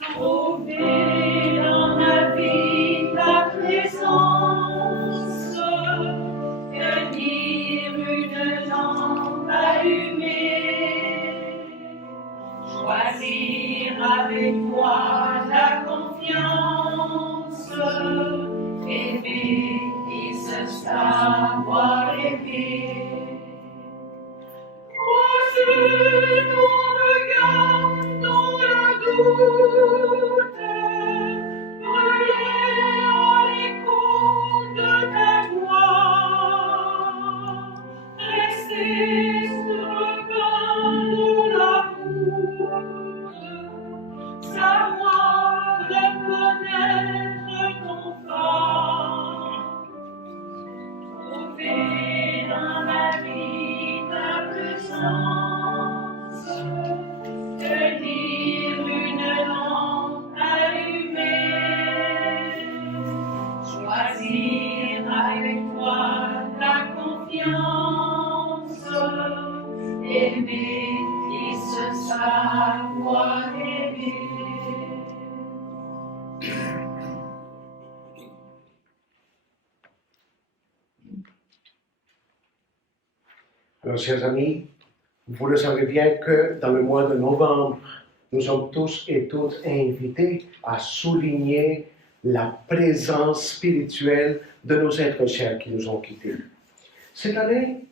Trouver dans ma vie ta présence, tenir une lampe allumée, choisir avec toi la confiance, aimer et se savoir aimer. Poser ton regard dans le doute, brûler à l'écho de ta voix, rester sur le banc de la route, savoir reconnaître ton phare, trouver dans ma vie ta présence, tenir une lampe allumée, choisir avec toi la confiance, aimer et se savoir aimer. Alors, chers amis, vous le savez bien que dans le mois de novembre, nous sommes tous et toutes invités à souligner la présence spirituelle de nos êtres chers qui nous ont quittés. Cette année,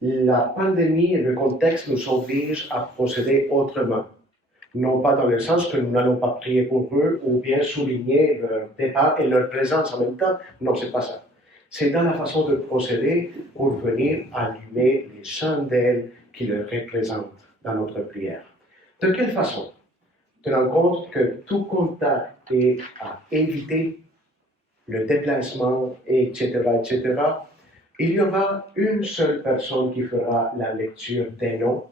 la pandémie et le contexte nous obligent à procéder autrement. Non pas dans le sens que nous n'allons pas prier pour eux ou bien souligner leur départ et leur présence en même temps. Non, c'est pas ça. C'est dans la façon de procéder pour venir allumer les chandelles qui le représentent dans notre prière. De quelle façon? Tenant compte que tout contact est à éviter, le déplacement, etc., etc., il y aura une seule personne qui fera la lecture des noms.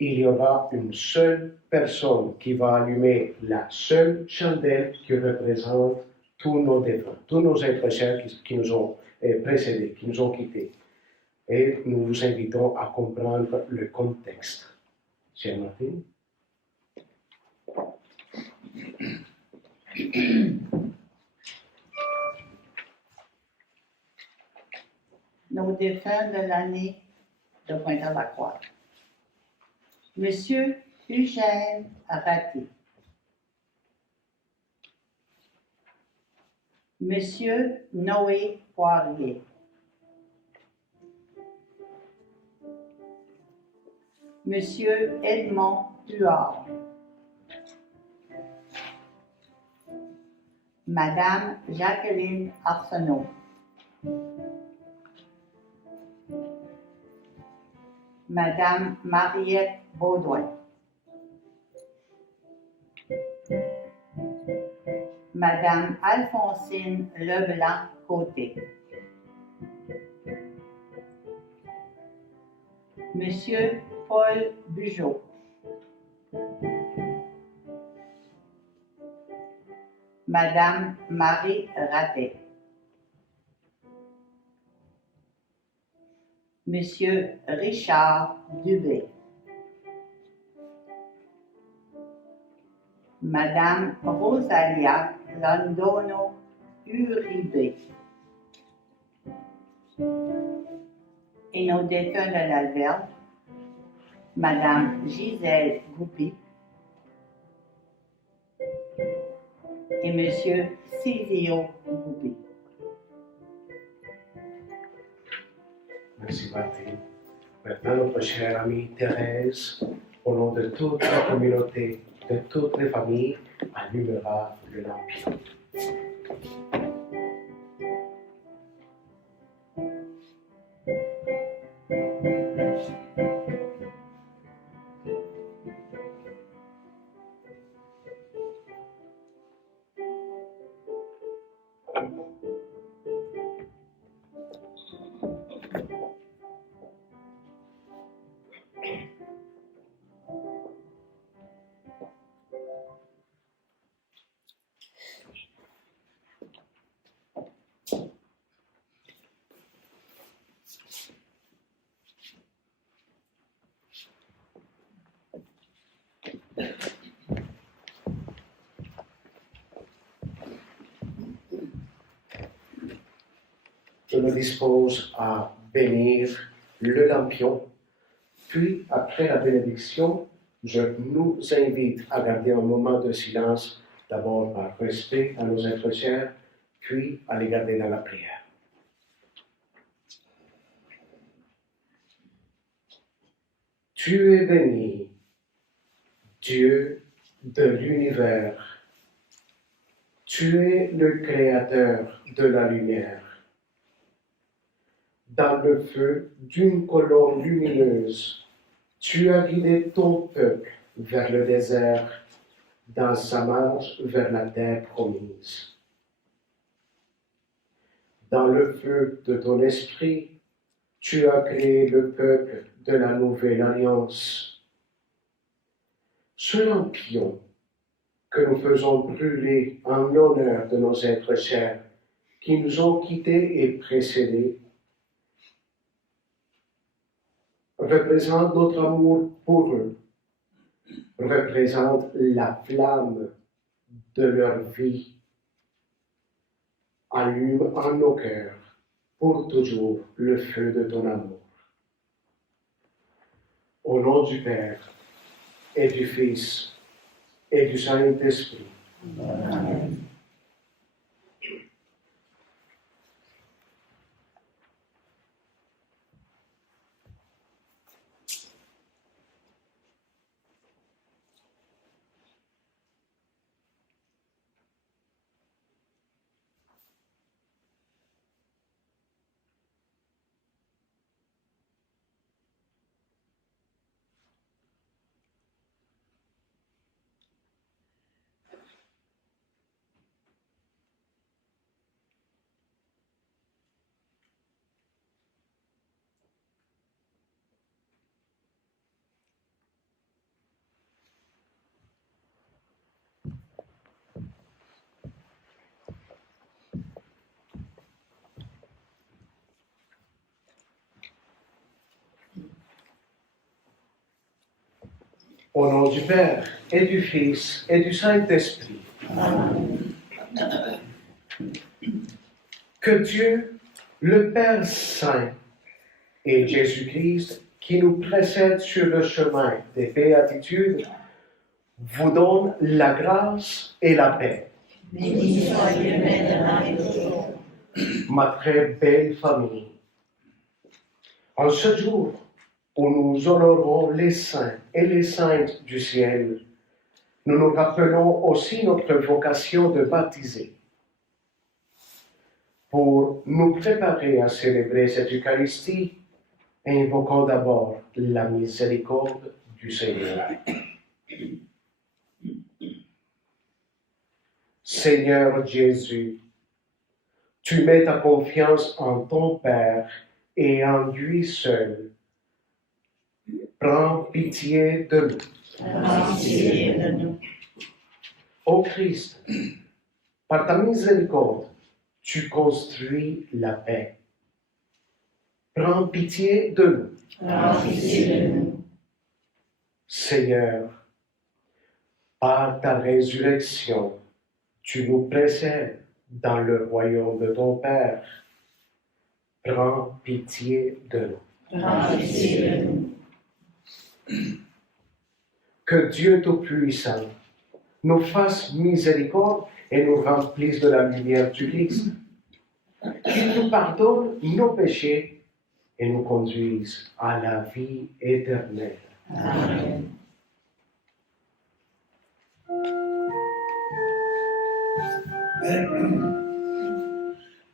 Il y aura une seule personne qui va allumer la seule chandelle qui représente tous nos défunts, tous nos êtres chers qui nous ont précédés, qui nous ont quittés. Et nous vous invitons à comprendre le contexte. Chère Martine. Nos défunts de l'année de Pointe-à-la-Croix. Monsieur Eugène Raté. Monsieur Noé Poirier. Monsieur Edmond Huard. Madame Jacqueline Arsenault. Madame Mariette Baudouin. Madame Alphonsine Leblanc-Côté. Monsieur Paul Bugeaud. Madame Marie Ratet. Monsieur Richard Dubé. Madame Rosalia Londono Uribe. Et nos défunts de l'Albergue, Madame Gisèle Goupy et Monsieur Silvio Goupy. Merci Martine. Maintenant, notre chère amie Thérèse, au nom de toute la communauté, de toutes les familles, allumera le lampion. je me dispose à bénir le lampion. Puis, après la bénédiction, je nous invite à garder un moment de silence, d'abord par respect à nos êtres chers, puis à les garder dans la prière. Tu es béni, Dieu de l'univers. Tu es le créateur de la lumière. Dans le feu d'une colonne lumineuse, tu as guidé ton peuple vers le désert, dans sa marche vers la terre promise. Dans le feu de ton esprit, tu as créé le peuple de la nouvelle alliance. Ce lampion que nous faisons brûler en l'honneur de nos êtres chers qui nous ont quittés et précédés représente notre amour pour eux, représente la flamme de leur vie. Allume en nos cœurs pour toujours le feu de ton amour. Au nom du Père et du Fils et du Saint-Esprit. Amen. Au nom du Père, et du Fils, et du Saint-Esprit. Amen. Que Dieu, le Père Saint, et Jésus-Christ, qui nous précède sur le chemin des béatitudes, vous donnent la grâce et la paix. Béni soyez maintenant et toujours. Ma très belle famille, en ce jour où nous honorons les saints et les saintes du ciel, nous nous rappelons aussi notre vocation de baptiser. Pour nous préparer à célébrer cette Eucharistie, invoquons d'abord la miséricorde du Seigneur. Seigneur Jésus, tu mets ta confiance en ton Père et en lui seul. Prends pitié de nous. Prends pitié de nous. Ô Christ, par ta miséricorde, tu construis la paix. Prends pitié de nous. Prends pitié de nous. Seigneur, par ta résurrection, tu nous précèdes dans le royaume de ton Père. Prends pitié de nous. Prends pitié de nous. Que Dieu Tout-Puissant nous fasse miséricorde et nous remplisse de la lumière du Christ. Qu'il nous pardonne nos péchés et nous conduise à la vie éternelle. Amen.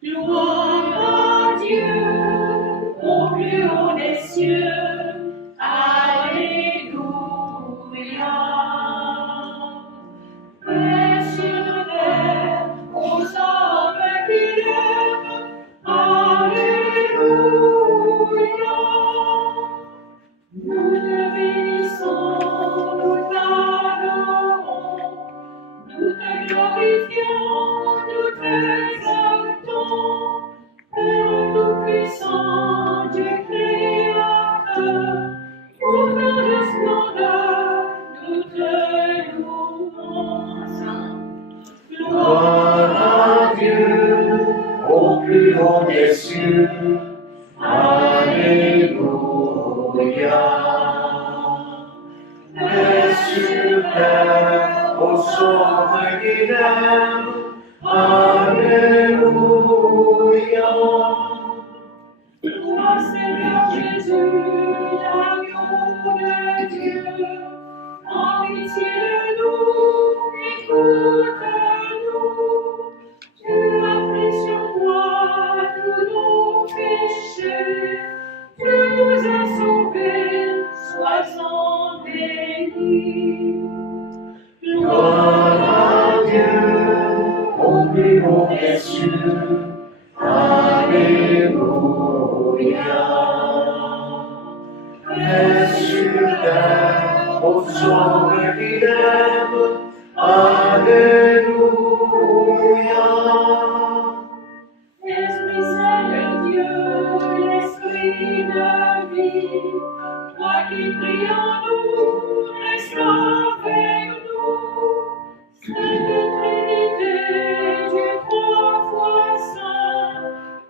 Louange à Dieu, au plus haut des cieux. Alléluia. Paix sur terre aux hommes qui l'aiment. Alléluia. Nous te bénissons, nous t'adorons, nous te glorifions, nous te plus haut des cieux. Alléluia. Et sur terre, au centre qu'il aime. Alléluia. Toi, Seigneur Jésus, l'agneau de Dieu, en pitié de nous, écoute-nous. Tu as pris sur toi tous nos péchés, tu nous as sauvés, sois-en béni. Gloire à Dieu, au plus haut des cieux. Alléluia. Et sur terre, au centre qu'il aime. Alléluia. Esprit Saint de Dieu, l'Esprit de vie, toi qui pries en nous, reste avec nous. Sainte Trinité, Dieu trois fois saint,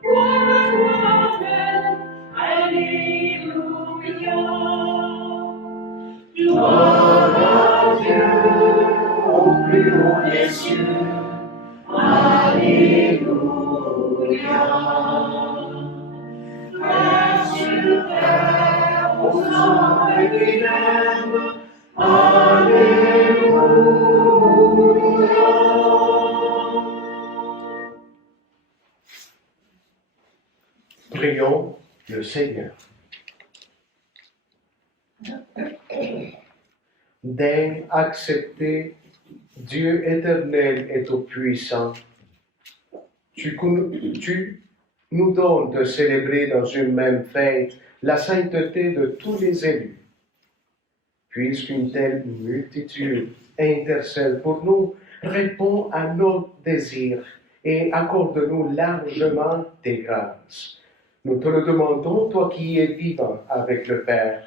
gloire à toi, Amen. Alléluia. Gloire à Dieu, au plus haut des cieux. Alléluia. Et sur terre, au centre qu'il aime. Alléluia. Prions le Seigneur. Daigne accepter Dieu éternel et tout-puissant. Tu nous donnes de célébrer dans une même fête la sainteté de tous les élus. Puisqu'une telle multitude intercède pour nous, réponds à nos désirs et accorde-nous largement tes grâces. Nous te le demandons, toi qui es vivant avec le Père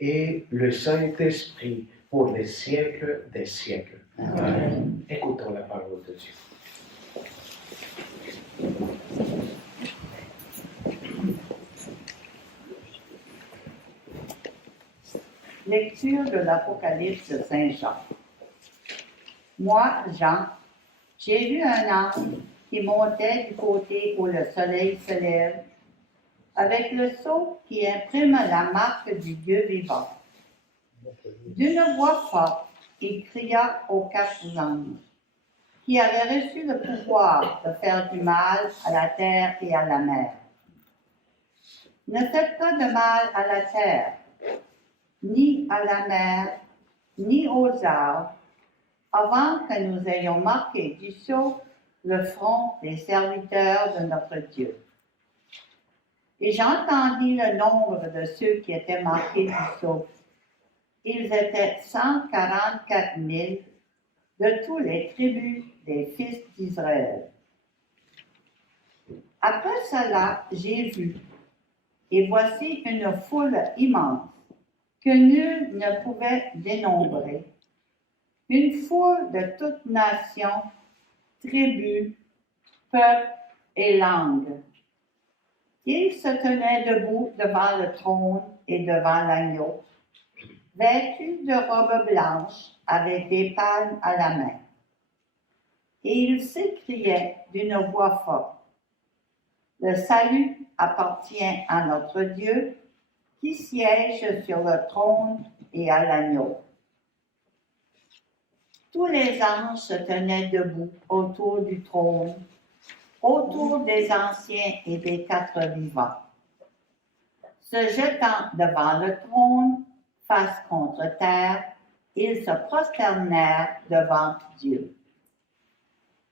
et le Saint-Esprit pour les siècles des siècles. Amen. Écoutons la parole de Dieu. Lecture de l'Apocalypse de Saint Jean. Moi, Jean, j'ai vu un ange qui montait du côté où le soleil se lève, avec le sceau qui imprime la marque du Dieu vivant. D'une voix forte, il cria aux 4 anges, qui avaient reçu le pouvoir de faire du mal à la terre et à la mer. Ne faites pas de mal à la terre, ni à la mer, ni aux arbres, avant que nous ayons marqué du sceau le front des serviteurs de notre Dieu. Et j'entendis le nombre de ceux qui étaient marqués du sceau. Ils étaient 144 000 de tous les tribus des fils d'Israël. Après cela, j'ai vu, et voici une foule immense, que nul ne pouvait dénombrer, une foule de toutes nations, tribus, peuples et langues. Ils se tenaient debout devant le trône et devant l'agneau, vêtus de robes blanches avec des palmes à la main. Et ils s'écriaient d'une voix forte, « Le salut appartient à notre Dieu, qui siège sur le trône et à l'agneau. » Tous les anges se tenaient debout autour du trône, autour des anciens et des 4 vivants. Se jetant devant le trône, face contre terre, ils se prosternèrent devant Dieu.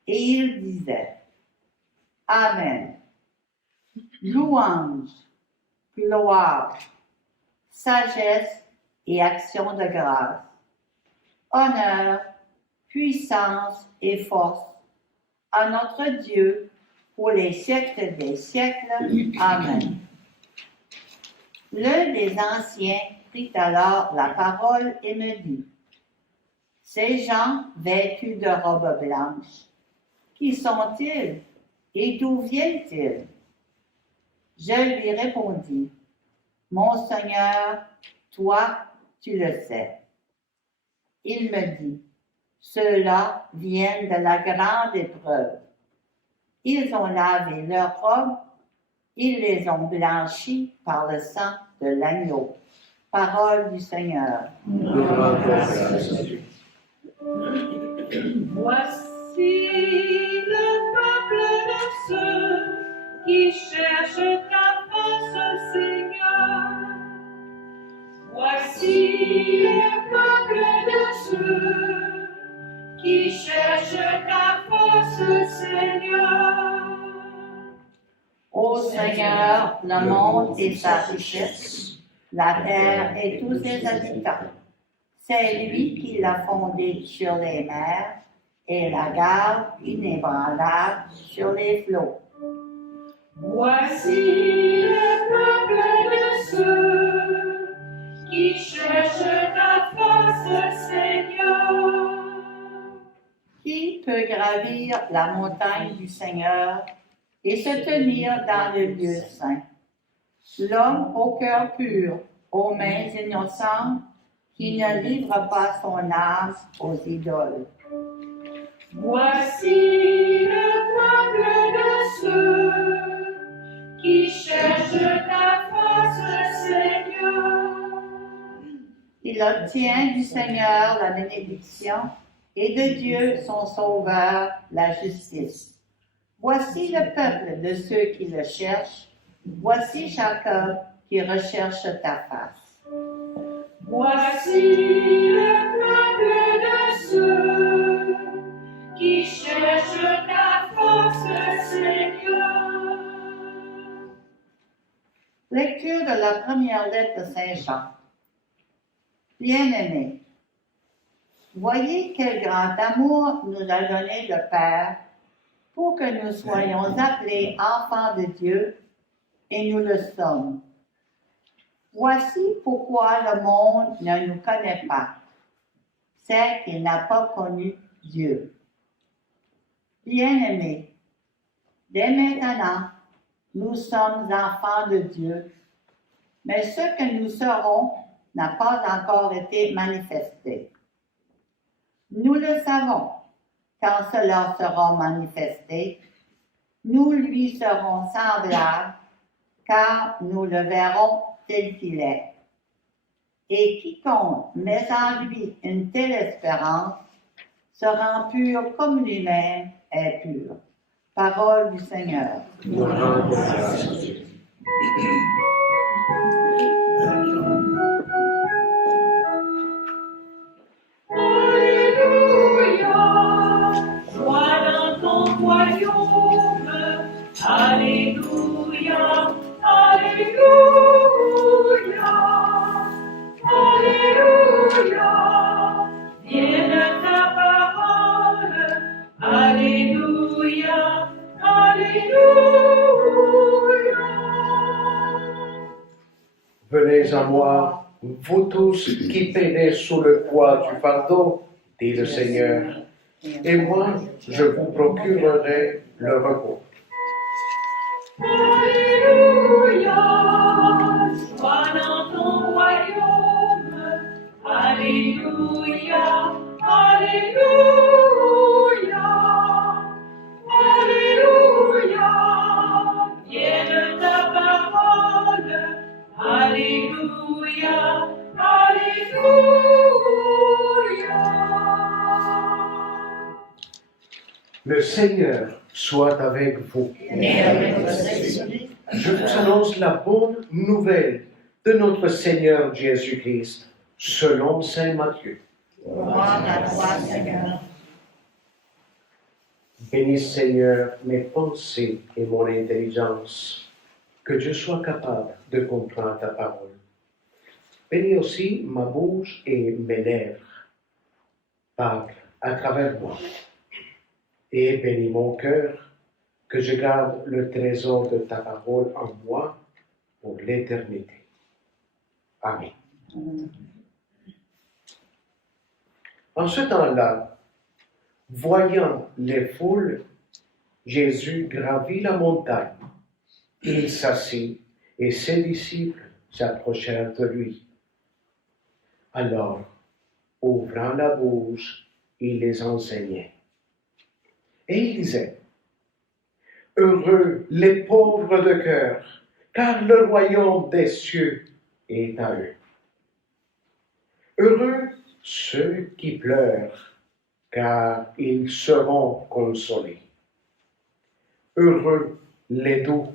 Et ils disaient, « Amen. Louange, gloire, sagesse et action de grâce, honneur, puissance et force à notre Dieu pour les siècles des siècles. Amen. » L'un des anciens prit alors la parole et me dit, « Ces gens vêtus de robes blanches, qui sont-ils Et d'où viennent-ils? Je lui répondis, Mon Seigneur, toi, tu le sais. Il me dit, Ceux-là viennent de la grande épreuve. Ils ont lavé leurs robes, ils les ont blanchis par le sang de l'agneau. Parole du Seigneur. Voici le peuple de ceux qui cherchent ta face, Seigneur. Voici le peuple de ceux qui cherchent ta face, Seigneur. Ô Seigneur, le monde et sa richesse, la terre et tous ses habitants. C'est lui qui l'a fondé sur les mers et la garde inébranlable sur les flots. Voici le peuple de ceux qui cherchent ta face, Seigneur. Qui peut gravir la montagne du Seigneur et se tenir dans le lieu saint? L'homme au cœur pur, aux mains innocentes, qui ne livre pas son âme aux idoles. Voici le peuple de ceux qui cherchent ta face, Seigneur. Il obtient du Seigneur la bénédiction et de Dieu son Sauveur la justice. Voici le peuple de ceux qui le cherchent. Voici Jacob qui recherche ta face. Voici le peuple de ceux qui cherchent ta face, Seigneur. Lecture de la première lettre de Saint Jean. Bien-aimés, voyez quel grand amour nous a donné le Père pour que nous soyons appelés enfants de Dieu, et nous le sommes. Voici pourquoi le monde ne nous connaît pas. C'est qu'il n'a pas connu Dieu. Bien-aimés, dès maintenant, nous sommes enfants de Dieu, mais ce que nous serons n'a pas encore été manifesté. Nous le savons, quand cela sera manifesté, nous lui serons semblables, car nous le verrons tel qu'il est. Et quiconque met en lui une telle espérance se rend pur comme lui-même est pur. Parole du Seigneur. Alléluia, sois dans ton royaume. Alléluia, alléluia, alléluia. Vienne ta parole. Alléluia, alléluia. Venez à moi, vous tous qui peinez sous le poids du fardeau, dit le Seigneur, et moi, je vous procurerai le repos. Alléluia, sois dans ton royaume. Alléluia, alléluia, alléluia. Vienne ta parole. Alléluia, alléluia. Le Seigneur soit avec vous. Je vous annonce la bonne nouvelle de notre Seigneur Jésus-Christ, selon Saint Matthieu. Gloire à toi, Seigneur. Bénis, Seigneur, mes pensées et mon intelligence, que je sois capable de comprendre ta parole. Bénis aussi ma bouche et mes lèvres. Parle à travers moi. Et bénis mon cœur, que je garde le trésor de ta parole en moi pour l'éternité. Amen. En ce temps-là, voyant les foules, Jésus gravit la montagne. Il s'assit et ses disciples s'approchèrent de lui. Alors, ouvrant la bouche, il les enseignait. Et il disait, « Heureux les pauvres de cœur, car le royaume des cieux est à eux. Heureux ceux qui pleurent, car ils seront consolés. Heureux les doux,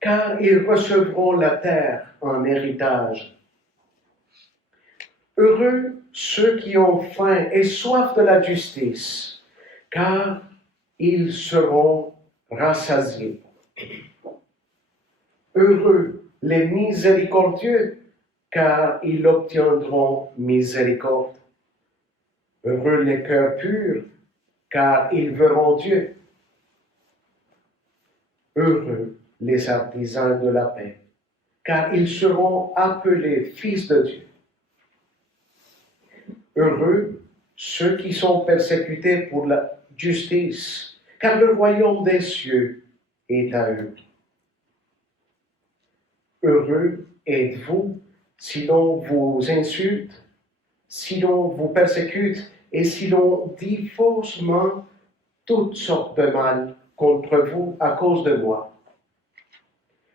car ils recevront la terre en héritage. Heureux ceux qui ont faim et soif de la justice, car ils seront rassasiés. Heureux les miséricordieux, car ils obtiendront miséricorde. Heureux les cœurs purs, car ils verront Dieu. Heureux les artisans de la paix, car ils seront appelés fils de Dieu. Heureux ceux qui sont persécutés pour la justice, car le royaume des cieux est à eux. Heureux êtes-vous si l'on vous insulte, si l'on vous persécute et si l'on dit faussement toutes sortes de mal contre vous à cause de moi.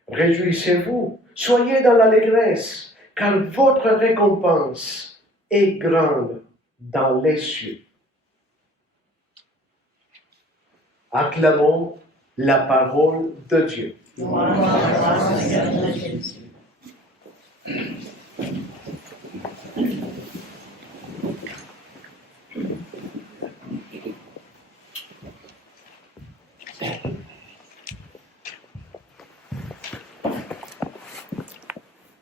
Réjouissez-vous, soyez dans l'allégresse, car votre récompense est grande dans les cieux. Acclamons la parole de Dieu. Gloire à toi, Seigneur Jésus.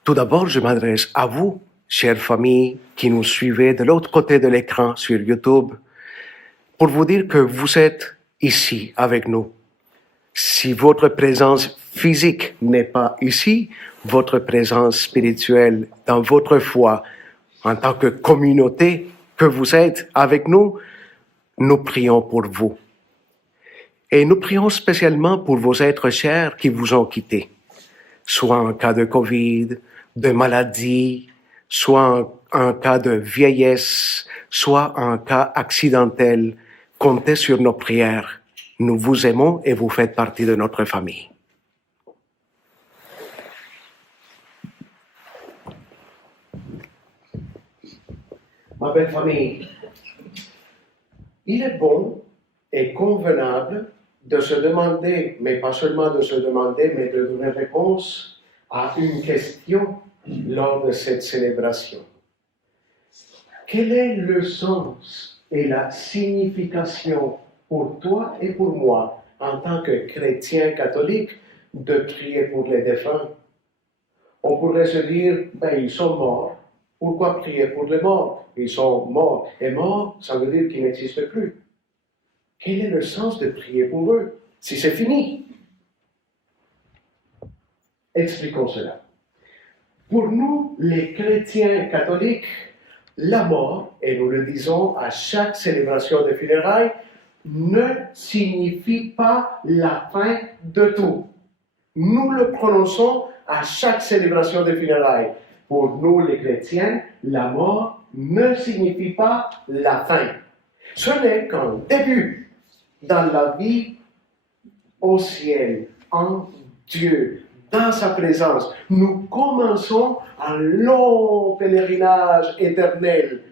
Tout d'abord, je m'adresse à vous, chère famille, qui nous suivez de l'autre côté de l'écran sur YouTube, pour vous dire que vous êtes ici avec nous. Si votre présence physique n'est pas ici, votre présence spirituelle dans votre foi, en tant que communauté que vous êtes avec nous, nous prions pour vous. Et nous prions spécialement pour vos êtres chers qui vous ont quittés, soit en cas de Covid, de maladie, soit en cas de vieillesse, soit en cas accidentel. Comptez sur nos prières. Nous vous aimons et vous faites partie de notre famille. Ma belle famille, il est bon et convenable de se demander, mais pas seulement de se demander, mais de donner réponse à une question lors de cette célébration. Quel est le sens et la signification pour toi et pour moi, en tant que chrétiens catholiques, de prier pour les défunts? On pourrait se dire, ils sont morts. Pourquoi prier pour les morts? Ils sont morts. Et morts, ça veut dire qu'ils n'existent plus. Quel est le sens de prier pour eux si c'est fini? Expliquons cela. Pour nous, les chrétiens catholiques, la mort, et nous le disons à chaque célébration de funérailles, ne signifie pas la fin de tout. Nous le prononçons à chaque célébration de funérailles. Pour nous, les chrétiens, la mort ne signifie pas la fin. Ce n'est qu'un début dans la vie au ciel, en Dieu, dans sa présence. Nous commençons un long pèlerinage éternel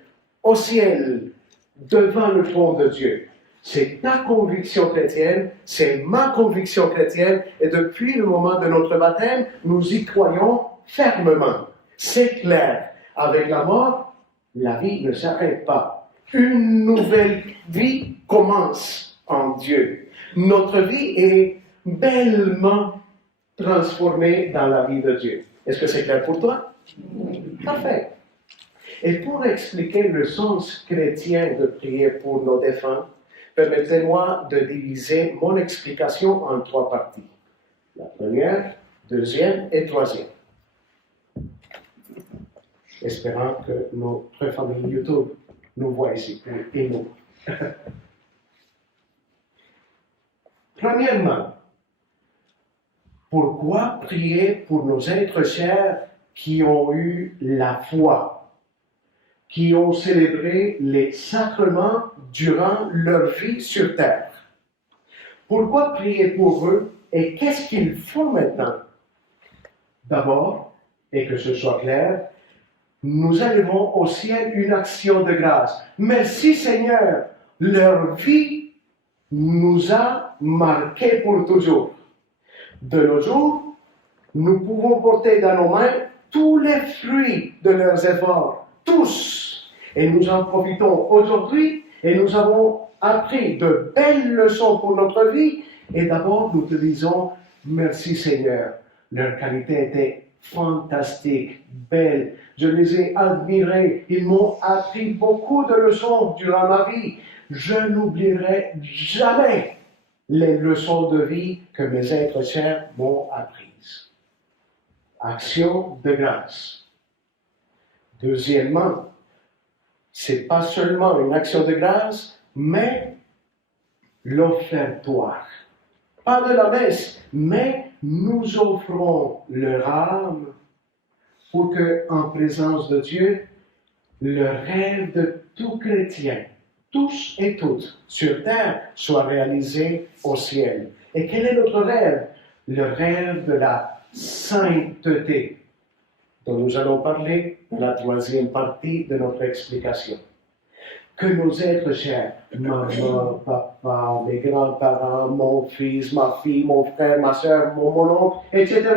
au ciel, devant le trône de Dieu. C'est ta conviction chrétienne, c'est ma conviction chrétienne, et depuis le moment de notre baptême, nous y croyons fermement. C'est clair, avec la mort, la vie ne s'arrête pas. Une nouvelle vie commence en Dieu. Notre vie est bellement transformée dans la vie de Dieu. Est-ce que c'est clair pour toi? Parfait. Et pour expliquer le sens chrétien de prier pour nos défunts, permettez-moi de diviser mon explication en 3 parties. La première, deuxième et troisième. Espérant que notre famille YouTube nous voit ici et nous. Premièrement, pourquoi prier pour nos êtres chers qui ont eu la foi, qui ont célébré les sacrements durant leur vie sur terre? Pourquoi prier pour eux et qu'est-ce qu'ils font maintenant? D'abord, et que ce soit clair, nous élevons au ciel une action de grâce. Merci Seigneur, leur vie nous a marqués pour toujours. De nos jours, nous pouvons porter dans nos mains tous les fruits de leurs efforts, tous. Et nous en profitons aujourd'hui et nous avons appris de belles leçons pour notre vie. Et d'abord, nous te disons merci Seigneur. Leur qualité était fantastique, belle. Je les ai admirés. Ils m'ont appris beaucoup de leçons durant ma vie. Je n'oublierai jamais les leçons de vie que mes êtres chers m'ont apprises. Action de grâce. Deuxièmement, c'est pas seulement une action de grâce, mais l'offertoire. Pas de la messe, mais nous offrons leur âme pour que, en présence de Dieu, le rêve de tout chrétien, tous et toutes, sur terre, soit réalisé au ciel. Et quel est notre rêve? Le rêve de la sainteté, dont nous allons parler dans la troisième partie de notre explication. Que nos êtres chers, maman, papa, mes grands-parents, mon fils, ma fille, mon frère, ma soeur, mon oncle, etc.,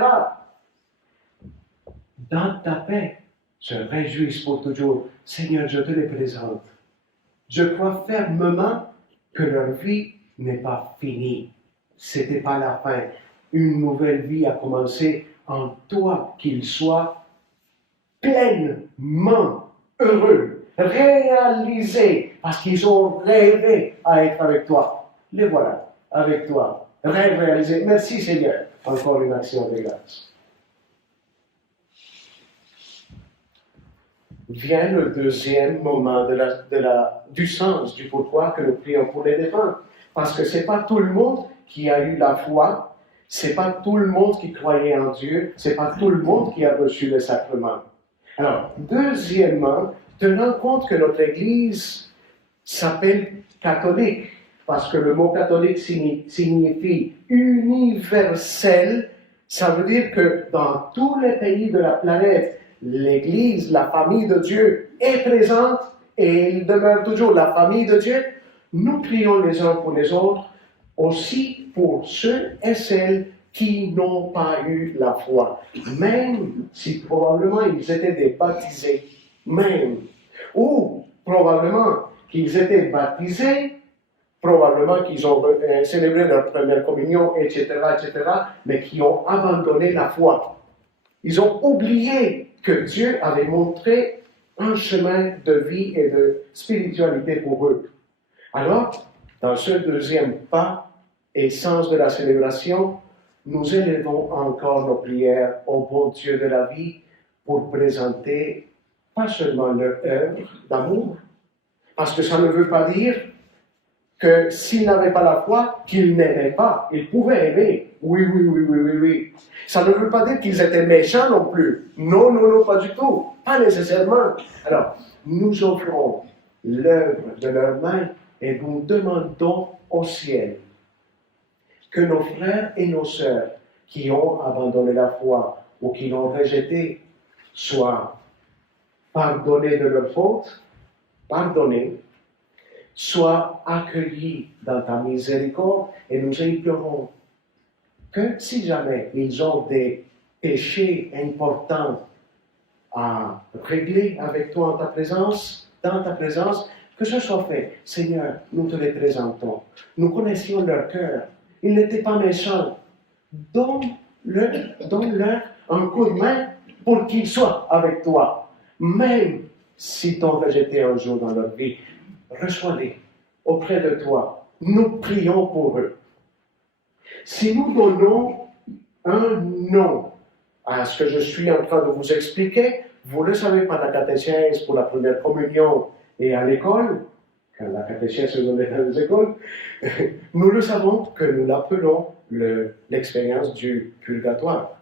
dans ta paix, se réjouissent pour toujours. Seigneur, je te les présente. Je crois fermement que leur vie n'est pas finie. C'était pas la fin. Une nouvelle vie a commencé en toi, qu'ils soient pleinement heureux, réalisés, parce qu'ils ont rêvé à être avec toi. Les voilà, avec toi. Rêve réalisé. Merci Seigneur. Encore une action de grâce. Vient le deuxième moment du sens, du pourquoi que nous prions pour les défunts. Parce que ce n'est pas tout le monde qui a eu la foi, ce n'est pas tout le monde qui croyait en Dieu, ce n'est pas tout le monde qui a reçu le sacrement. Alors, deuxièmement, tenant compte que notre Église s'appelle catholique, parce que le mot catholique signifie universel, ça veut dire que dans tous les pays de la planète, l'Église, la famille de Dieu est présente et il demeure toujours la famille de Dieu. Nous prions les uns pour les autres, aussi pour ceux et celles qui n'ont pas eu la foi, même si probablement ils étaient des baptisés, même, ou probablement qu'ils étaient baptisés, probablement qu'ils ont célébré leur première communion, etc., mais qui ont abandonné la foi. Ils ont oublié que Dieu avait montré un chemin de vie et de spiritualité pour eux. Alors, dans ce deuxième pas et sens de la célébration, nous élevons encore nos prières au bon Dieu de la vie pour présenter pas seulement leur œuvre d'amour, parce que ça ne veut pas dire que s'ils n'avaient pas la foi, qu'ils n'aimaient pas. Ils pouvaient aimer. Oui. Ça ne veut pas dire qu'ils étaient méchants non plus. Non, pas du tout. Pas nécessairement. Alors, nous offrons l'œuvre de leurs mains et nous demandons au ciel que nos frères et nos sœurs qui ont abandonné la foi ou qui l'ont rejetée soient pardonnés de leurs fautes, soient accueillis dans ta miséricorde et nous implorons que si jamais ils ont des péchés importants à régler avec toi dans ta présence, que ce soit fait. Seigneur, nous te les présentons. Nous connaissions leur cœur. Ils n'étaient pas méchants. Donne-leur un coup de main pour qu'ils soient avec toi. Même s'ils t'ont rejeté un jour dans leur vie, reçois-les auprès de toi. Nous prions pour eux. Si nous donnons un nom à ce que je suis en train de vous expliquer, vous le savez par la catéchèse, pour la première communion et à l'école, quand la catéchèse se donnait dans les écoles, nous le savons que nous l'appelons l'expérience du purgatoire.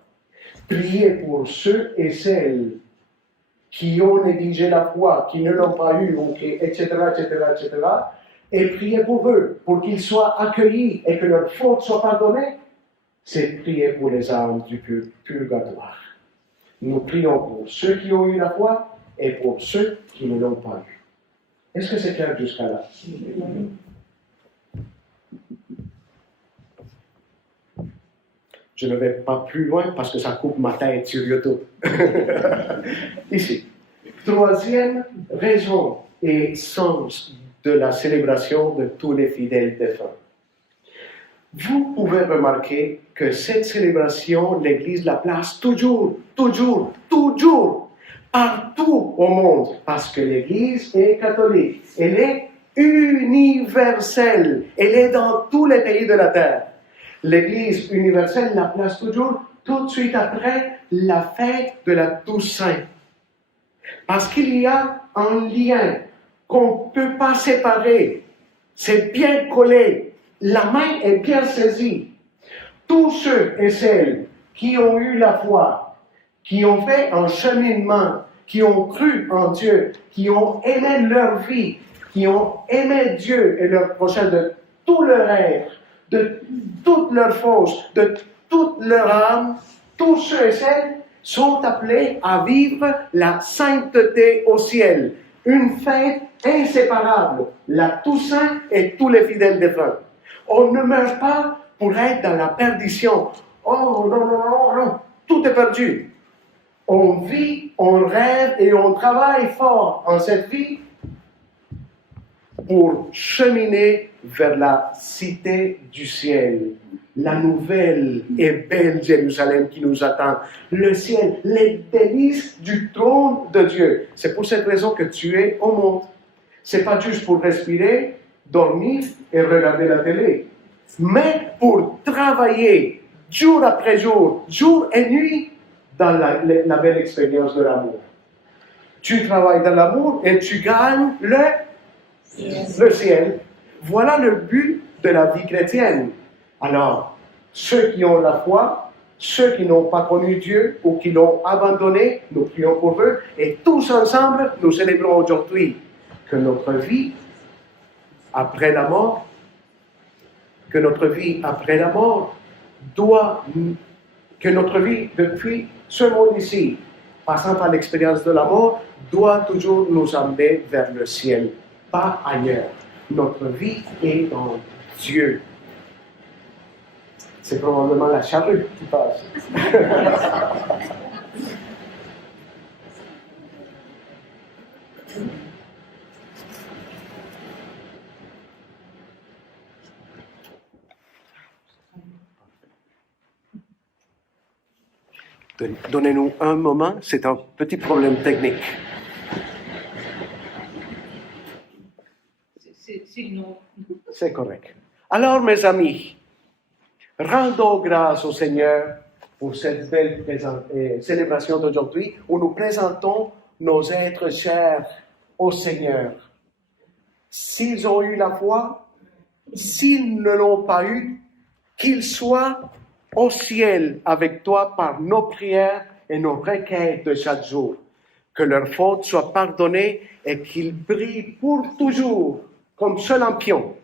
Priez pour ceux et celles qui ont négligé la foi, qui ne l'ont pas eu, etc., et priez pour eux, pour qu'ils soient accueillis et que leurs fautes soient pardonnées. C'est prier pour les âmes du purgatoire. Nous prions pour ceux qui ont eu la foi et pour ceux qui ne l'ont pas eu. Est-ce que c'est clair jusqu'à là? Je ne vais pas plus loin parce que ça coupe ma tête sur YouTube. Ici. Troisième raison et sens de la célébration de tous les fidèles défunts. Vous pouvez remarquer que cette célébration, l'Église la place toujours, partout au monde, parce que l'Église est catholique. Elle est universelle. Elle est dans tous les pays de la terre. L'Église universelle la place toujours tout de suite après la fête de la Toussaint. Parce qu'il y a un lien qu'on ne peut pas séparer. C'est bien collé. La main est bien saisie. Tous ceux et celles qui ont eu la foi, qui ont fait un cheminement, qui ont cru en Dieu, qui ont aimé leur vie, qui ont aimé Dieu et leur prochain de tout leur être, de toute leur force, de toute leur âme, tous ceux et celles sont appelés à vivre la sainteté au ciel. Une fête inséparable, la Toussaint et tous les fidèles défunts. On ne meurt pas pour être dans la perdition. Oh non, tout est perdu. On vit, on rêve et on travaille fort en cette vie pour cheminer vers la cité du ciel, la nouvelle et belle Jérusalem qui nous attend, le ciel, les délices du trône de Dieu. C'est pour cette raison que tu es au monde. C'est pas juste pour respirer, dormir et regarder la télé, mais pour travailler jour après jour, jour et nuit, dans la belle expérience de l'amour. Tu travailles dans l'amour et tu gagnes le ciel. Voilà le but de la vie chrétienne. Alors, ceux qui ont la foi, ceux qui n'ont pas connu Dieu ou qui l'ont abandonné, nous prions pour eux et tous ensemble, nous célébrons aujourd'hui que notre vie après la mort, que notre vie depuis ce monde ici, passant par l'expérience de la mort, doit toujours nous amener vers le ciel, pas ailleurs. Notre vie est en Dieu. C'est probablement la charrue qui passe. Donnez-nous un moment, c'est un petit problème technique. C'est correct. Alors, mes amis, rendons grâce au Seigneur pour cette belle célébration d'aujourd'hui où nous présentons nos êtres chers au Seigneur. S'ils ont eu la foi, s'ils ne l'ont pas eu, qu'ils soient au ciel avec toi par nos prières et nos requêtes de chaque jour. Que leurs fautes soient pardonnées et qu'ils brillent pour toujours comme ce lampion.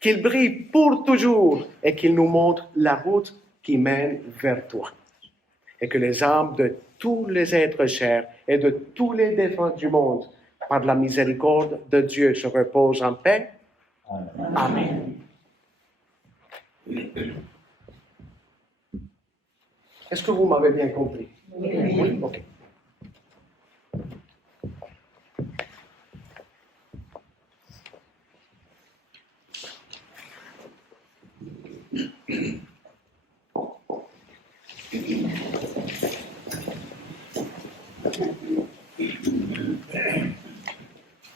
Qu'ils brillent pour toujours et qu'ils nous montrent la route qui mène vers toi. Et que les âmes de tous les êtres chers et de tous les défunts du monde, par la miséricorde de Dieu, se reposent en paix. Amen. Est-ce que vous m'avez bien compris? Oui. OK.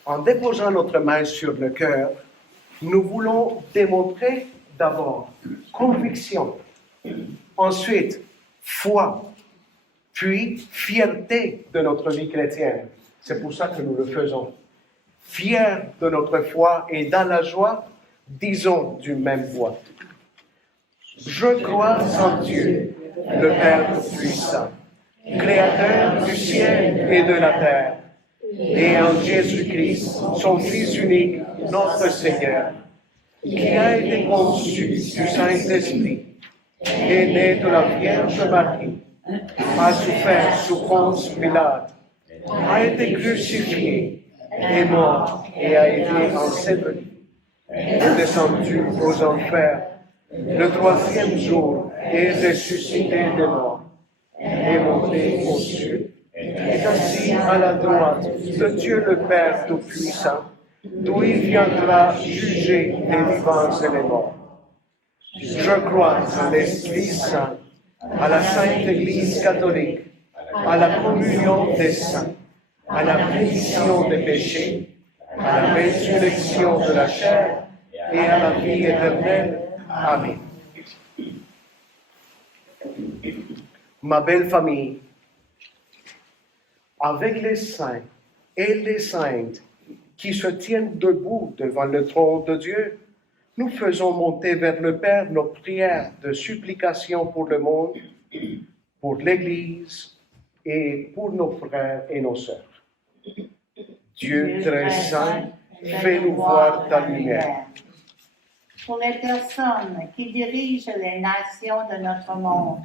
En déposant notre main sur le cœur, nous voulons démontrer d'abord conviction, ensuite foi, puis fierté de notre vie chrétienne. C'est pour ça que nous le faisons. Fiers de notre foi et dans la joie, disons d'une même voix. Je crois en Dieu, le Père Tout-Puissant, Créateur du ciel et de la terre, et en Jésus-Christ, son Fils unique, notre Seigneur, qui a été conçu du Saint-Esprit, est né de la Vierge Marie, a souffert sous Ponce Pilate, a été crucifié, est mort et a été enseveli, est descendu aux enfers, le troisième jour est ressuscité des morts, est monté aux cieux, est assis à la droite de Dieu le Père Tout-Puissant, d'où il viendra juger les vivants et les morts. Je crois en l'Esprit Saint, à la Sainte Église catholique, à la communion des saints, à la rémission des péchés, à la résurrection de la chair et à la vie éternelle. Amen. Ma belle famille, avec les saints et les saintes qui se tiennent debout devant le trône de Dieu, nous faisons monter vers le Père nos prières de supplication pour le monde, pour l'Église et pour nos frères et nos sœurs. Dieu très saint, fais-nous voir ta lumière. Pour les personnes qui dirigent les nations de notre monde,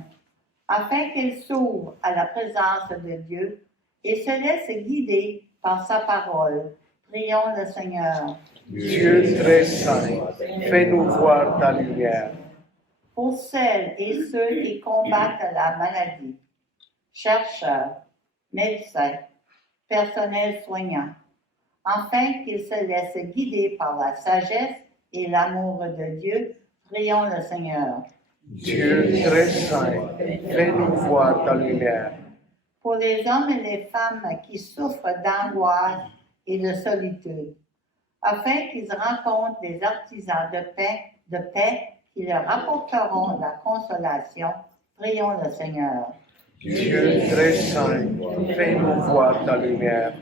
afin qu'elles s'ouvrent à la présence de Dieu et se laissent guider par sa parole. Prions le Seigneur. Dieu très saint, fais-nous voir ta lumière. Pour celles et ceux qui combattent la maladie, chercheurs, médecins, personnel soignant, afin qu'ils se laissent guider par la sagesse et l'amour de Dieu, prions le Seigneur. Dieu très saint, fais-nous voir ta lumière. Pour les hommes et les femmes qui souffrent d'angoisse et de solitude, afin qu'ils rencontrent des artisans de paix qui leur apporteront la consolation, prions le Seigneur. Dieu très saint, fais-nous voir ta lumière.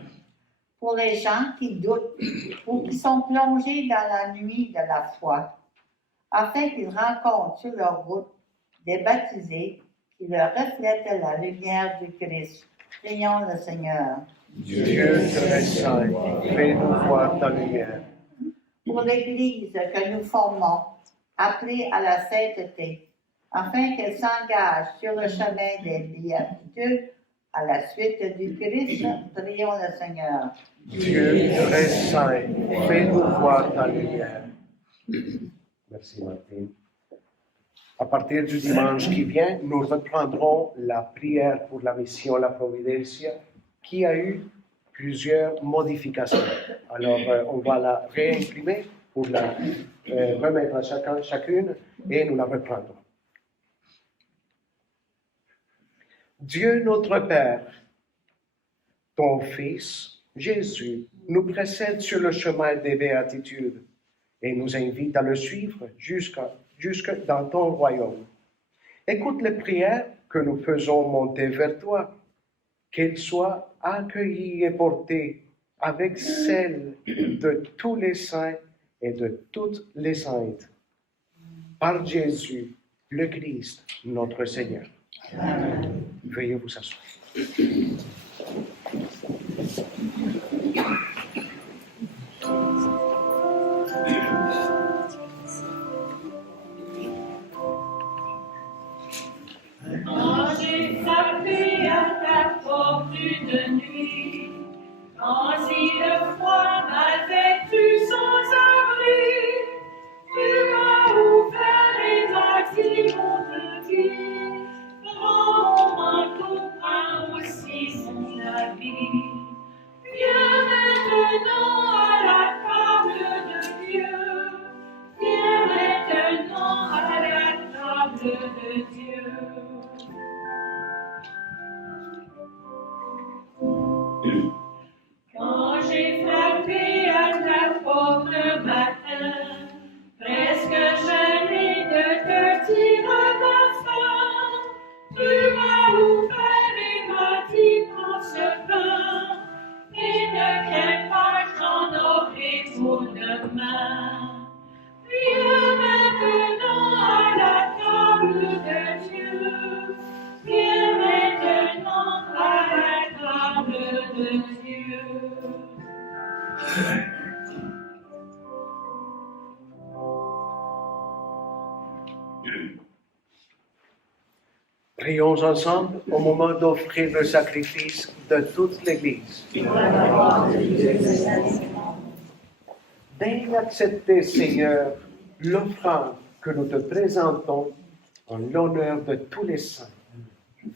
Pour les gens qui doutent ou qui sont plongés dans la nuit de la foi, afin qu'ils rencontrent sur leur route des baptisés qui leur reflètent la lumière du Christ. Prions le Seigneur. Dieu très saint, fais-nous voir ta lumière. Pour l'Église que nous formons, appelée à la sainteté, afin qu'elle s'engage sur le chemin des béatitudes à la suite du Christ, prions le Seigneur. Dieu très saint, fais-nous voir ta lumière. Merci Martine. À partir du dimanche qui vient, nous reprendrons la prière pour la mission La Providencia, qui a eu plusieurs modifications. Alors, on va la réimprimer pour la remettre à chacune et nous la reprendrons. Dieu notre Père, ton Fils, Jésus, nous précède sur le chemin des béatitudes et nous invite à le suivre jusque dans ton royaume. Écoute les prières que nous faisons monter vers toi, qu'elles soient accueillies et portées avec celles de tous les saints et de toutes les saintes. Par Jésus, le Christ, notre Seigneur. Amen. Veuillez vous asseoir. Quand j'ai frappé à ta porte une nuit, quand si le froid m'avait tu sans abri, tu m'as ouvert et m'as dit mon petit, prends mon manteau, prends aussi mon habit. Viens maintenant à la table de Dieu, viens maintenant à la table de Dieu. Quand j'ai frappé à ta porte un matin, presque gêné de te dire ma fin, tu m'as ouvert et m'as dit prends ce pain, et ne crains pas, j'en aurai. Prions ensemble au moment d'offrir le sacrifice de toute l'Église. Daigne accepter, Seigneur, l'offrande que nous te présentons en l'honneur de tous les saints.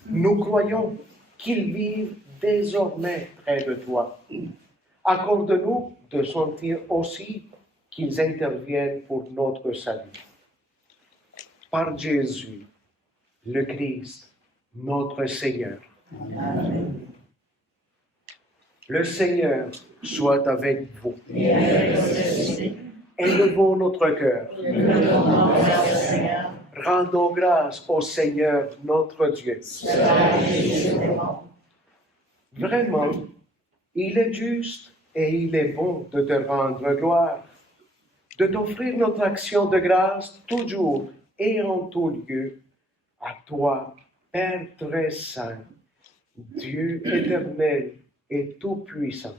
Nous croyons qu'ils vivent désormais près de toi. Accorde-nous de sentir aussi qu'ils interviennent pour notre salut. Par Jésus, le Christ, notre Seigneur. Amen. Le Seigneur soit avec vous. Et avec votre esprit, Élevons notre cœur. nous devons envers le Seigneur, Rendons grâce au Seigneur notre Dieu. cela est juste et bon. Vraiment, il est juste et il est bon de te rendre gloire, de t'offrir notre action de grâce toujours et en tout lieu, à toi, Père très saint, Dieu éternel et tout-puissant.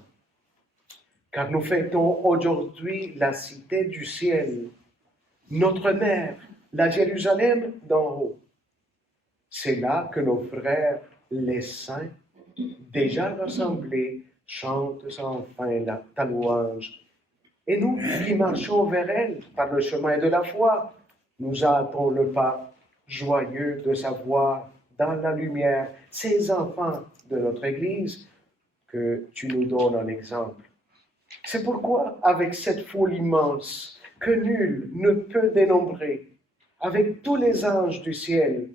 Car nous fêtons aujourd'hui la cité du ciel, notre mère, la Jérusalem d'en haut. C'est là que nos frères, les saints, déjà rassemblés, chantent sans fin ta louange. Et nous qui marchons vers elle par le chemin de la foi, nous hâtons le pas, joyeux de savoir dans la lumière ces enfants de notre Église que tu nous donnes en exemple. C'est pourquoi, avec cette foule immense que nul ne peut dénombrer, avec tous les anges du ciel,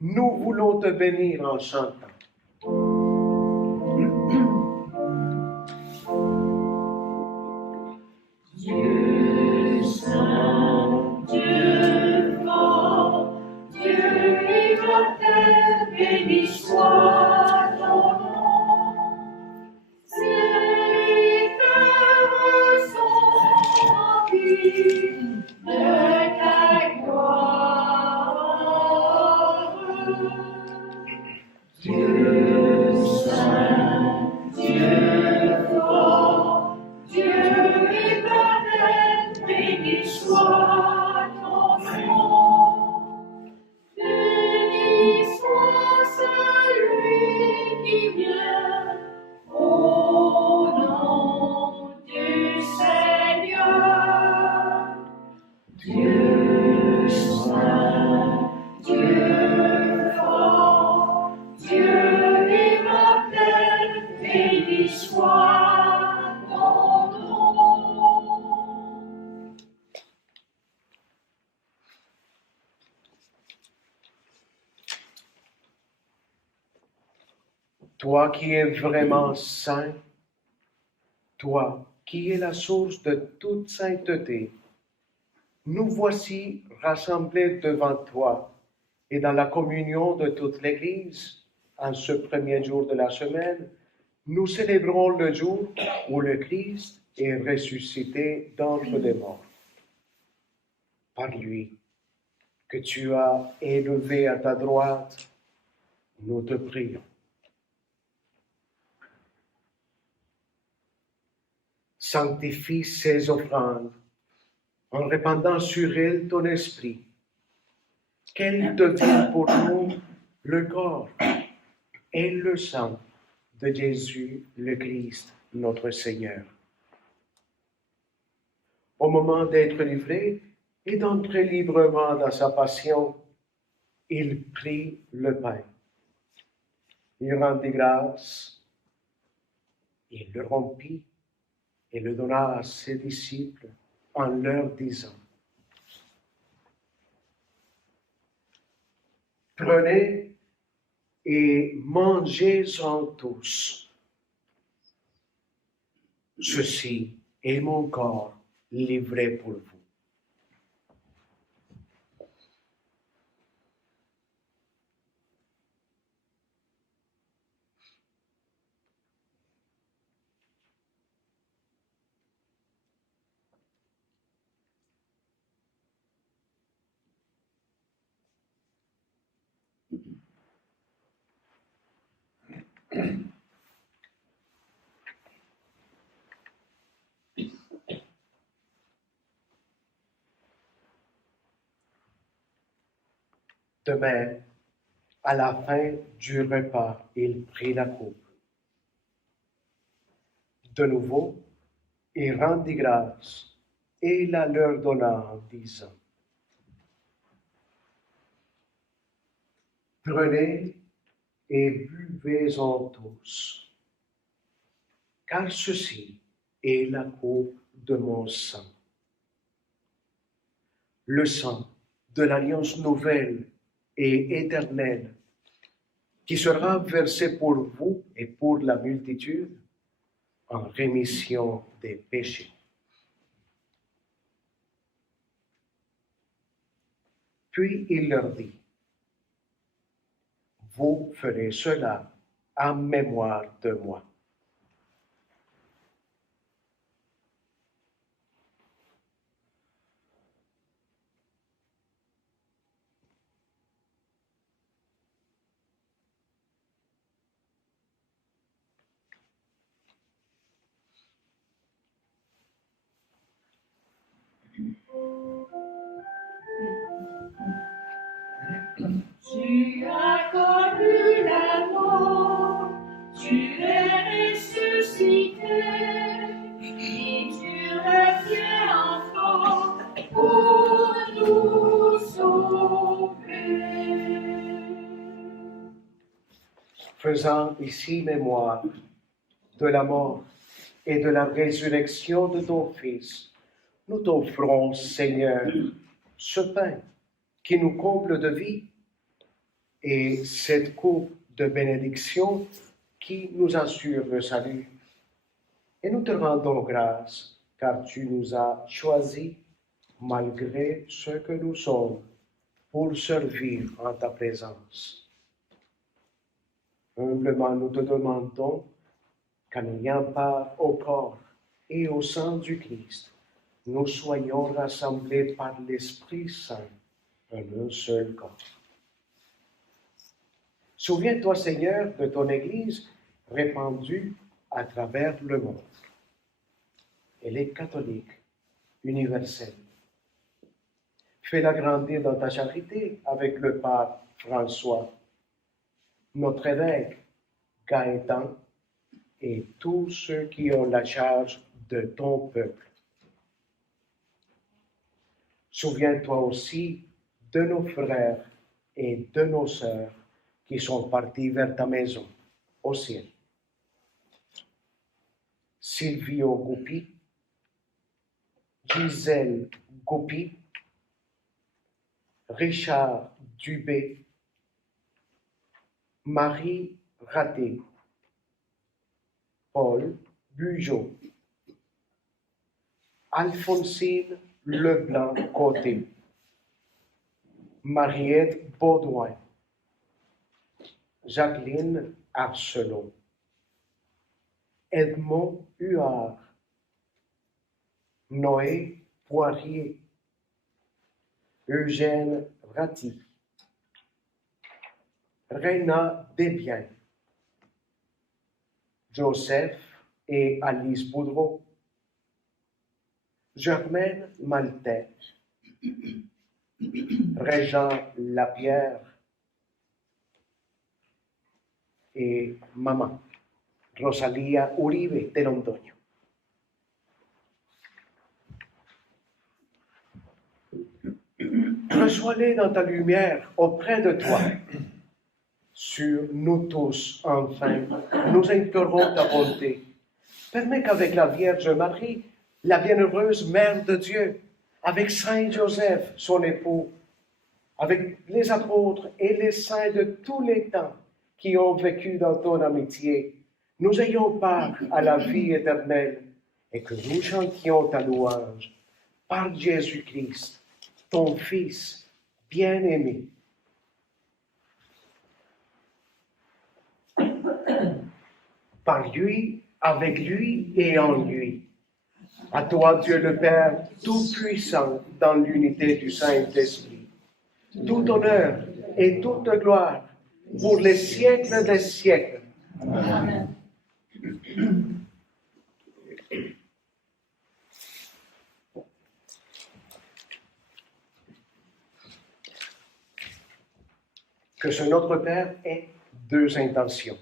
nous voulons te bénir en chantant. Dieu saint, Dieu fort, Dieu immortel, béni soit ton nom. Ciel et terre sont remplis de ta gloire. Dieu saint, Dieu fort, Dieu éternel, béni soit ton nom. Béni soit celui qui vient au nom du Seigneur. Dieu saint, Dieu fort, Dieu immortel, béni soit ton nom. Toi qui es vraiment saint, toi qui es la source de toute sainteté, nous voici rassemblés devant toi et dans la communion de toute l'Église, en ce premier jour de la semaine, nous célébrons le jour où le Christ est ressuscité d'entre les morts. Par lui, que tu as élevé à ta droite, nous te prions. Sanctifie ces offrandes en répandant sur elles ton esprit, qu'elles deviennent pour nous le corps et le sang de Jésus le Christ, notre Seigneur. Au moment d'être livré et d'entrer librement dans sa passion, il prit le pain. Il rendit grâce, il le rompit et le donna à ses disciples en leur disant: Prenez et mangez-en tous. Ceci est mon corps livré pour vous. De même, à la fin du repas, il prit la coupe. De nouveau, il rendit grâce et la leur donna en disant, prenez et buvez-en tous, car ceci est la coupe de mon sang, le sang de l'alliance nouvelle et éternelle, qui sera versé pour vous et pour la multitude en rémission des péchés. Puis il leur dit, vous ferez cela en mémoire de moi. Tu as connu la mort, tu es ressuscité, et tu reviens encore pour nous sauver. Faisant ici mémoire de la mort et de la résurrection de ton Fils, nous t'offrons, Seigneur, ce pain qui nous comble de vie et cette coupe de bénédiction qui nous assure le salut. Et nous te rendons grâce, car tu nous as choisis, malgré ce que nous sommes, pour servir en ta présence. Humblement, nous te demandons qu'en ayant part au corps et au sang du Christ, nous soyons rassemblés par l'Esprit Saint en un seul corps. Souviens-toi, Seigneur, de ton Église répandue à travers le monde. Elle est catholique, universelle. Fais-la grandir dans ta charité avec le pape François, notre évêque Gaëtan et tous ceux qui ont la charge de ton peuple. Souviens-toi aussi de nos frères et de nos sœurs qui sont partis vers ta maison, au ciel. Silvio Goupi, Gisèle Goupi, Richard Dubé, Marie Raté, Paul Bugeaud, Alphonsine Leblanc-Côté, Mariette Baudouin, Jacqueline Arcelot, Edmond Huard, Noé Poirier, Eugène Ratti, Réna Desbiens, Joseph et Alice Boudreau, Germaine Maltais, Régent Lapierre et maman, Rosalía Uribe de Londoño. Reçois-les dans ta lumière auprès de toi. Sur nous tous, enfin, nous implorons ta bonté. Permets qu'avec la Vierge Marie, la bienheureuse Mère de Dieu, avec Saint Joseph, son époux, avec les apôtres et les saints de tous les temps qui ont vécu dans ton amitié, nous ayons part à la vie éternelle et que nous chantions ta louange par Jésus-Christ, ton Fils bien-aimé. Par lui, avec lui et en lui. À toi, Dieu le Père, Tout-Puissant, dans l'unité du Saint-Esprit, tout honneur et toute gloire pour les siècles des siècles. Amen. que ce Notre Père ait deux intentions.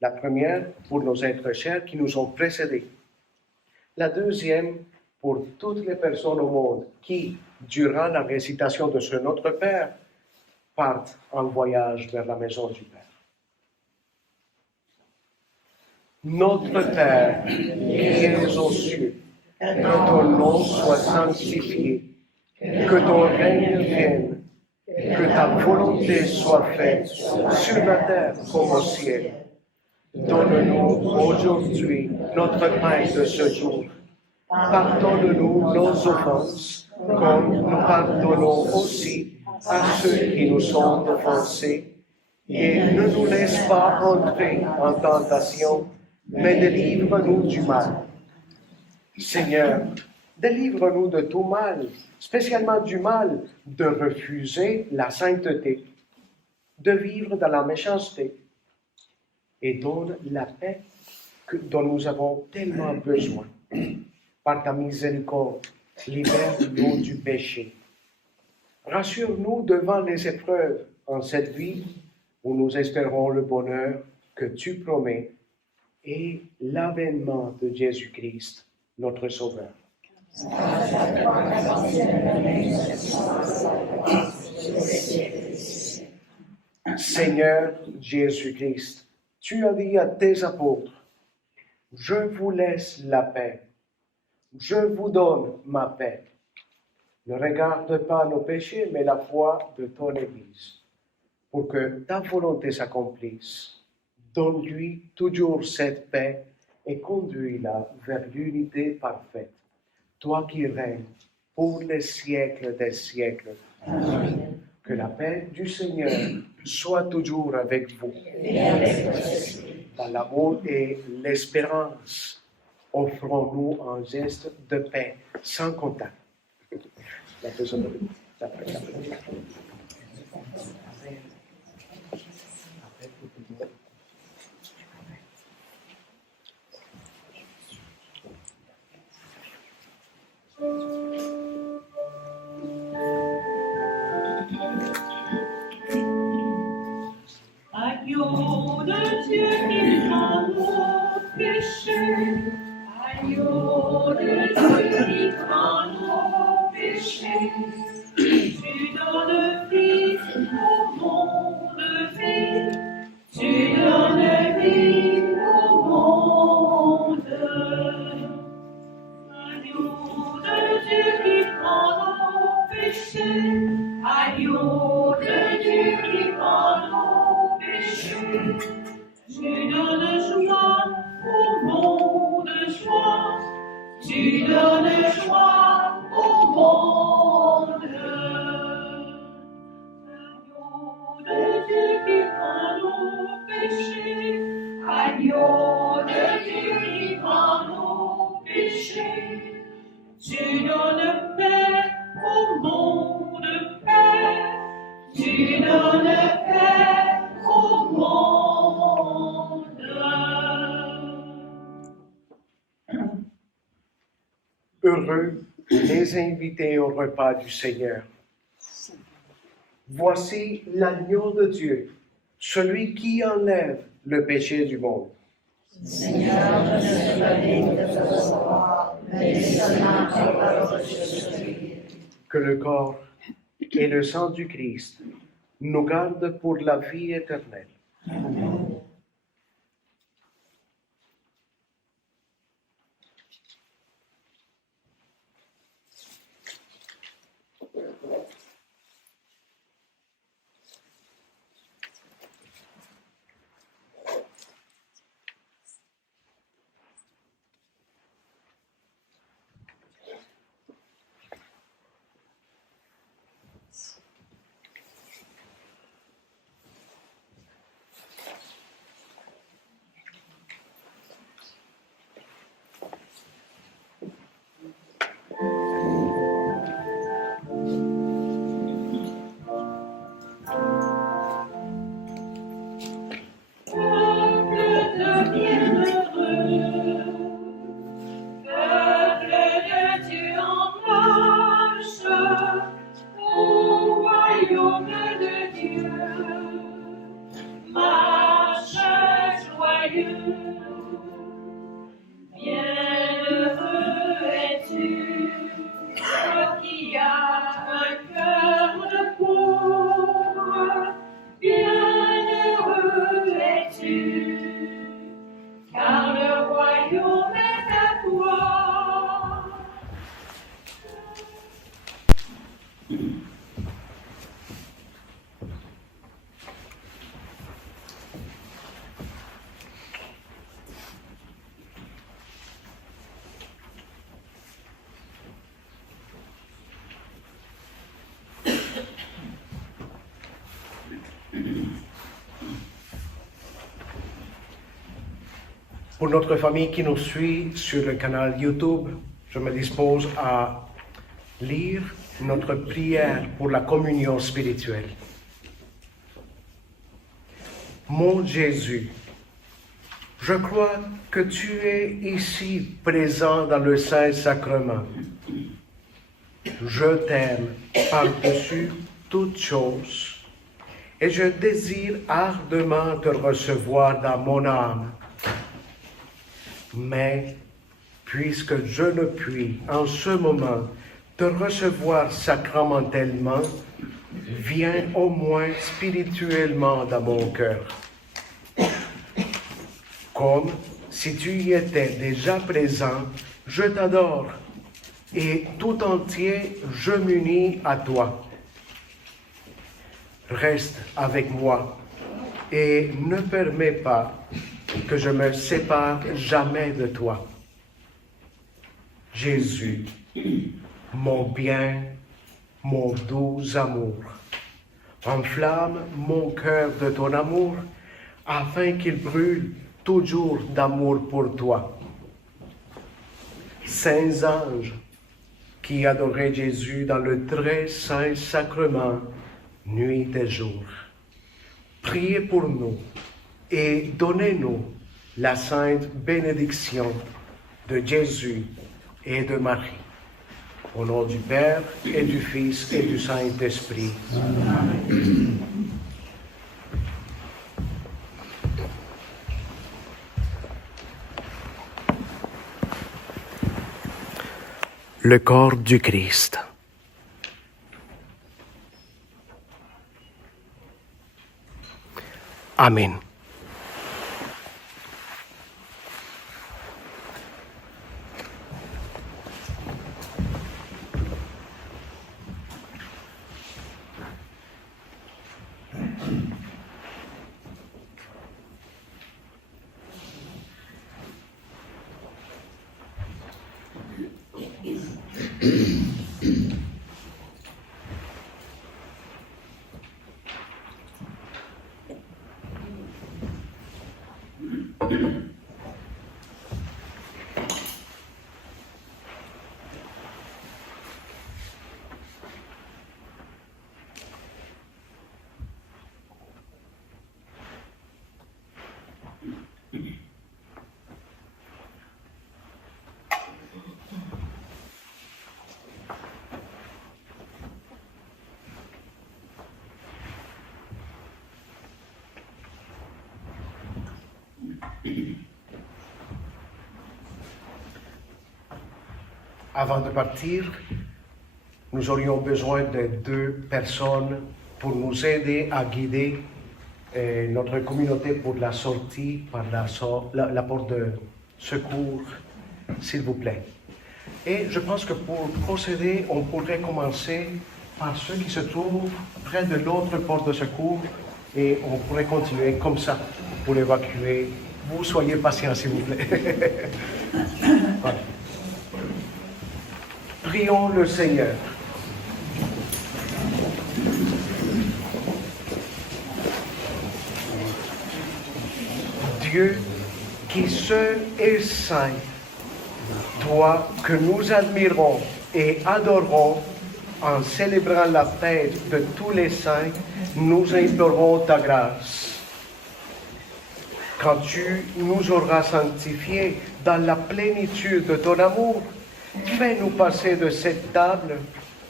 La première, pour nos êtres chers qui nous ont précédés. La deuxième, pour toutes les personnes au monde qui, durant la récitation de ce Notre Père, partent en voyage vers la maison du Père. Notre Père, qui es aux cieux, que ton nom soit sanctifié, que ton règne vienne, que ta volonté soit faite sur la terre comme au ciel. Donne-nous aujourd'hui notre pain de ce jour. Pardonne-nous nos offenses, comme nous pardonnons aussi à ceux qui nous sont offensés. Et ne nous laisse pas entrer en tentation, mais délivre-nous du mal. Seigneur, délivre-nous de tout mal, spécialement du mal de refuser la sainteté, de vivre dans la méchanceté, et donne la paix dont nous avons tellement besoin. Par ta miséricorde, libère-nous du péché. Rassure-nous devant les épreuves en cette vie où nous espérons le bonheur que tu promets et l'avènement de Jésus-Christ, notre Sauveur. Seigneur Jésus-Christ, tu as dit à tes apôtres, « Je vous laisse la paix, je vous donne ma paix. Ne regarde pas nos péchés, mais la foi de ton Église, pour que ta volonté s'accomplisse. Donne-lui toujours cette paix et conduis-la vers l'unité parfaite. Toi qui règnes pour les siècles des siècles. Amen. Que la paix du Seigneur soit toujours avec vous. Dans l'amour et l'espérance, offrons-nous un geste de paix sans contact. La personne Agneau de Dieu qui prend nos péchés, agneau de Dieu qui prend nos péchés, tu donnes vie au monde vie, tu donnes vie au monde. Agneau de Dieu qui prend nos péchés, agneau de Dieu qui prend nos péchés, tu donnes joie au monde, joie, tu donnes joie au monde. Agneau de Dieu qui prend nos péchés, agneau de Dieu qui prend nos péchés, tu donnes paix au monde, paix, tu donnes paix au monde. Heureux les invités au repas du Seigneur. Voici l'agneau de Dieu, celui qui enlève le péché du monde. Seigneur, je ne suis pas digne de te recevoir, mais dis seulement tes paroles, je serai. Que le corps et le sang du Christ nous gardent pour la vie éternelle. Amen. joyeux. Bienheureux es-tu, toi qui as un cœur de pauvre. Bienheureux es-tu, car le royaume est à toi. Pour notre famille qui nous suit sur le canal YouTube, je me dispose à lire notre prière pour la communion spirituelle. Mon Jésus, je crois que tu es ici présent dans le Saint-Sacrement. Je t'aime par-dessus toutes choses et je désire ardemment te recevoir dans mon âme. Mais, puisque je ne puis en ce moment te recevoir sacramentellement, viens au moins spirituellement dans mon cœur. Comme si tu y étais déjà présent, je t'adore et tout entier je m'unis à toi. Reste avec moi et ne permets pas que je me sépare jamais de toi. Jésus, mon bien, mon doux amour, enflamme mon cœur de ton amour, afin qu'il brûle toujours d'amour pour toi. Saints anges, qui adoraient Jésus dans le très saint sacrement, nuit et jour, priez pour nous et donnez-nous la sainte bénédiction de Jésus et de Marie. Au nom du Père et du Fils et du Saint-Esprit. Amen. Le corps du Christ. Amen. Avant de partir, nous aurions besoin de 2 personnes pour nous aider à guider notre communauté pour la sortie par la porte de secours, s'il vous plaît. Et je pense que pour procéder, on pourrait commencer par ceux qui se trouvent près de l'autre porte de secours et on pourrait continuer comme ça pour évacuer. Vous soyez patients, s'il vous plaît. Voilà. Prions le Seigneur. Dieu qui seul est saint, toi que nous admirons et adorons en célébrant la fête de tous les saints, nous implorons ta grâce. Quand tu nous auras sanctifiés dans la plénitude de ton amour, fais-nous passer de cette table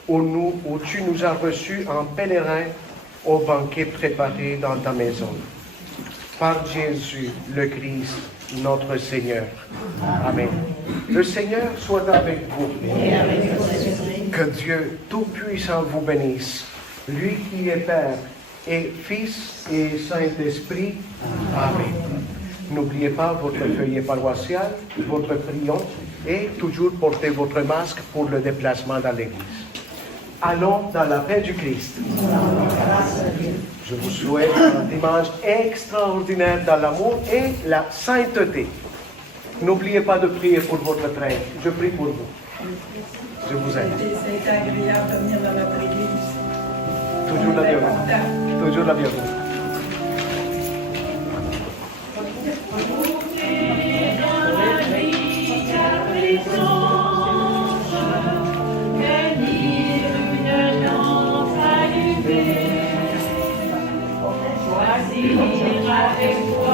où tu nous as reçus en pèlerin au banquet préparé dans ta maison. par Jésus le Christ, notre Seigneur. Amen. Le Seigneur soit avec vous. Que Dieu Tout-Puissant vous bénisse, lui qui est Père et Fils et Saint-Esprit. Amen. N'oubliez pas votre feuillet paroissial, votre prion et toujours portez votre masque pour le déplacement dans l'église. Allons dans la paix du Christ. Je vous souhaite un dimanche extraordinaire dans l'amour et la sainteté. N'oubliez pas de prier pour votre frère. Je prie pour vous. Je vous aime. C'est agréable de venir dans notre église. Toujours la bienvenue. Toujours la bienvenue. Choisir avec toi